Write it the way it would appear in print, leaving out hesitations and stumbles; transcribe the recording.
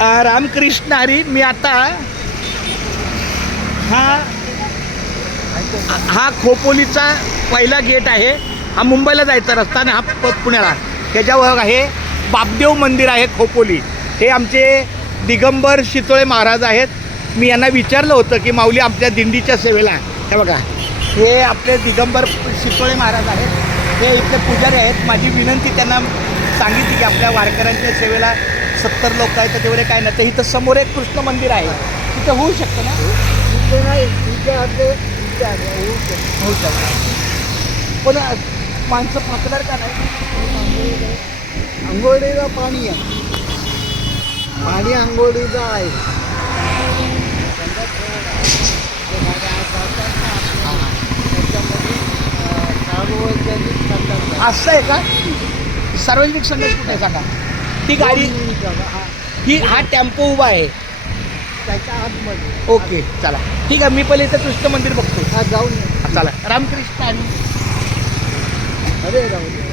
रामकृष्ण हरी. मी आता हा खोपोलीचा पहिला गेट आहे. हा मुंबईला जायचा रस्ता आणि हा पुण्याला. त्याच्यावर आहे बापदेव मंदिर आहे खोपोली. हे आमचे दिगंबर शितोळे महाराज आहेत. मी यांना विचारलं होतं की माऊली आपल्या दिंडीच्या सेवेला, हे बघा हे आपले दिगंबर शितोळे महाराज आहेत. हे इथले पुजारी आहेत. माझी विनंती त्यांना सांगितली की आपल्या वारकऱ्यांच्या सेवेला 70 लोक आहेत तर तेवढे काय नाही. तर इथं समोर एक कृष्ण मंदिर आहे, तिथं होऊ शकतं ना? तिथे नाही, तिथे होऊ शकतं. पण माणसं फाकणार का नाही? आंघोळीला पाणी आहे, पाणी आंघोळीचं आहे. असं आहे का? सार्वजनिक संदेश कुठे आहे सांगा? ती गाडी हा टेम्पो उभा आहे त्याच्या आतमध्ये. ओके चला ठीक आहे. मी पहिले इथं कृष्ण मंदिर बघतो. जाऊन चला. रामकृष्ण आणि अरे राहू दे.